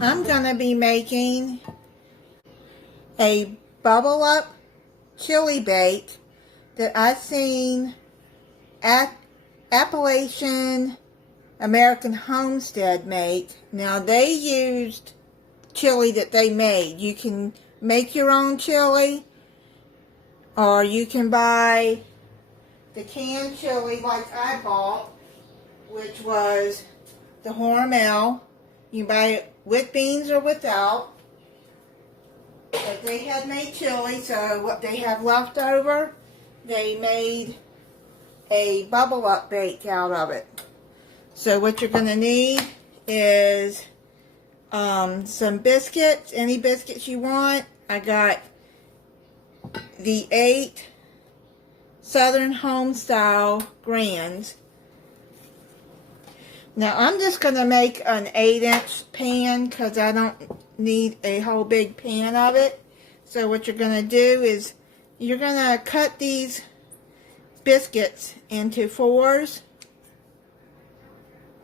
I'm gonna be making a bubble up chili bake that I've seen at Appalachian American Homestead make. Now they used chili that they made. You can make your own chili, or you can buy the canned chili like I bought, which was the Hormel. You can buy it with beans or without. But they had made chili, so what they have left over, they made a bubble up bake out of it. So what you're going to need is some biscuits, any biscuits you want. I got the 8 Southern Home Style Grands. Now I'm just going to make an 8-inch pan because I don't need a whole big pan of it. So what you're going to do is you're going to cut these biscuits into 4s.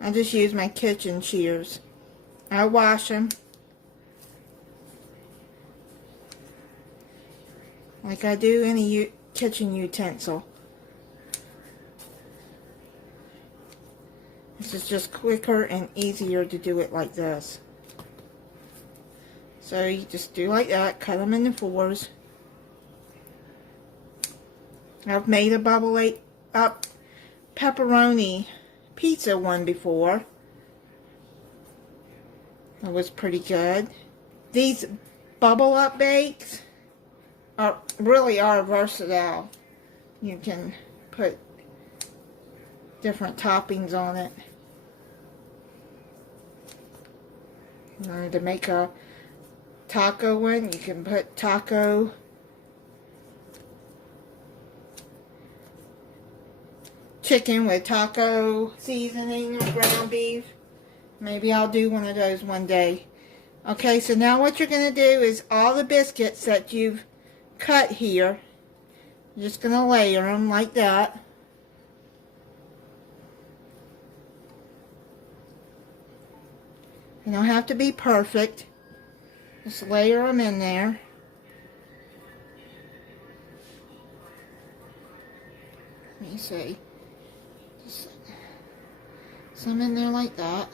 I'll just use my kitchen shears. I'll wash them like I do any kitchen utensil. This is just quicker and easier to do it like this. So you just do like that, cut them into 4s. I've made a bubble up pepperoni pizza one before. It was pretty good. These bubble up bakes really are versatile. You can put different toppings on it. To make a taco one, you can put taco chicken with taco seasoning or ground beef. Maybe I'll do one of those one day. Okay, so now what you're going to do is all the biscuits that you've cut here, you're just going to layer them like that. You don't have to be perfect. Just layer them in there. Let me see. Just some in there like that.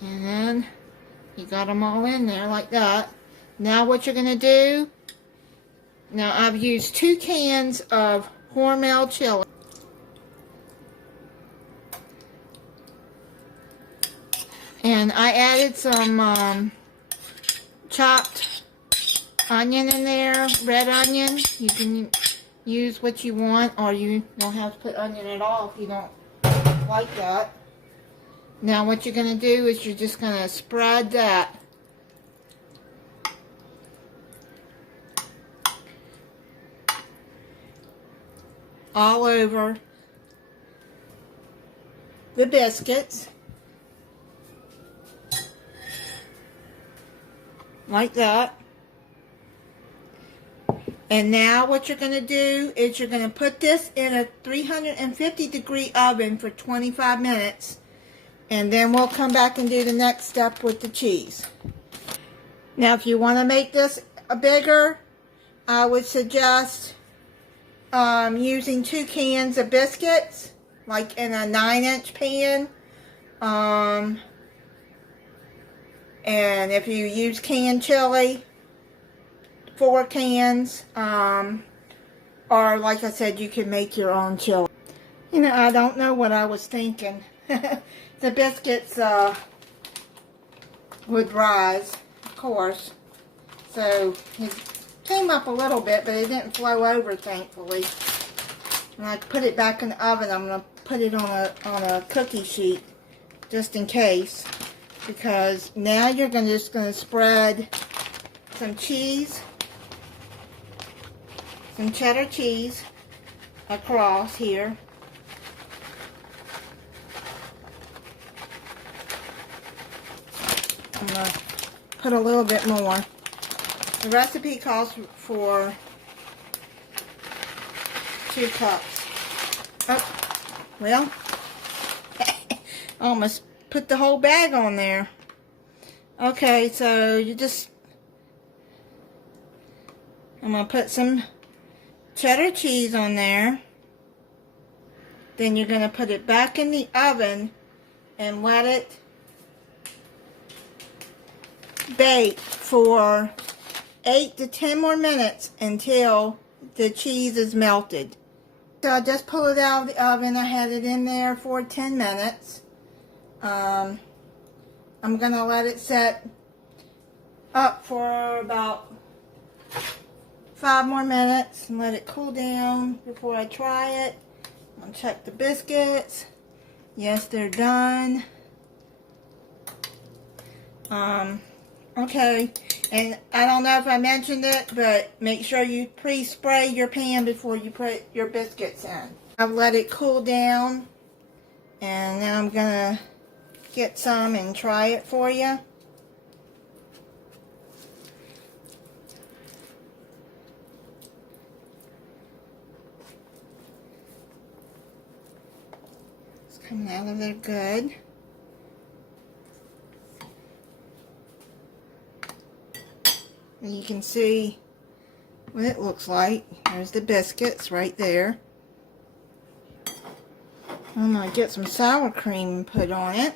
And then you got them all in there like that. Now what you're going to do, now I've used 2 cans of Hormel chili. And I added some chopped onion in there, red onion. You can use what you want, or you don't have to put onion at all if you don't like that. Now what you're going to do is you're just going to spread that all over the biscuits. Like that. And now what you're going to do is you're going to put this in a 350-degree oven for 25 minutes. And then we'll come back and do the next step with the cheese. Now if you want to make this bigger, I would suggest using 2 cans of biscuits, like in a 9-inch pan. And if you use canned chili, 4 cans, or like I said, you can make your own chili. You know, I don't know what I was thinking. The biscuits would rise, of course. So it came up a little bit, but it didn't flow over, thankfully. When I put it back in the oven, I'm going to put it on a cookie sheet, just in case. Because now you're just going to spread some cheese, some cheddar cheese across here. I'm going to put a little bit more. The recipe calls for 2 cups. Oh, well, I almost put the whole bag on there. Okay, so I'm going to put some cheddar cheese on there. Then you're going to put it back in the oven and let it bake for 8 to 10 more minutes until the cheese is melted. So I just pulled it out of the oven. I had it in there for 10 minutes. I'm going to let it set up for about 5 more minutes and let it cool down before I try it. I'll check the biscuits. Yes, they're done. Okay, and I don't know if I mentioned it, but make sure you pre-spray your pan before you put your biscuits in. I've let it cool down, and now I'm gonna get some and try it for you. It's coming out of there good. And you can see what it looks like. There's the biscuits right there. I'm going to get some sour cream and put on it.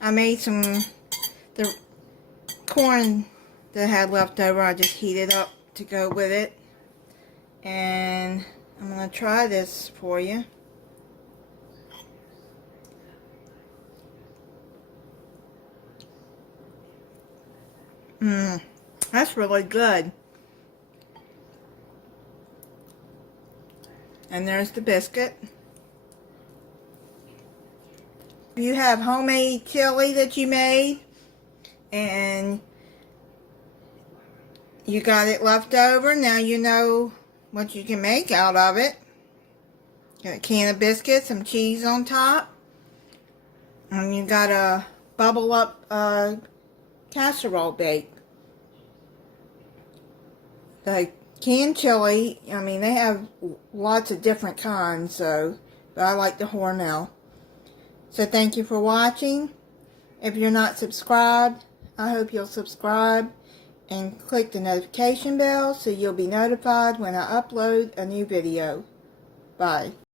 I made the corn that I had left over. I just heated up to go with it. And I'm going to try this for you. That's really good. And there's the biscuit. If you have homemade chili that you made and you got it left over, now you know what you can make out of it. Got a can of biscuits, some cheese on top, and you got a bubble up casserole bake. The canned chili, I mean, they have lots of different kinds, but I like the Hormel. So thank you for watching. If you're not subscribed, I hope you'll subscribe and click the notification bell so you'll be notified when I upload a new video. Bye.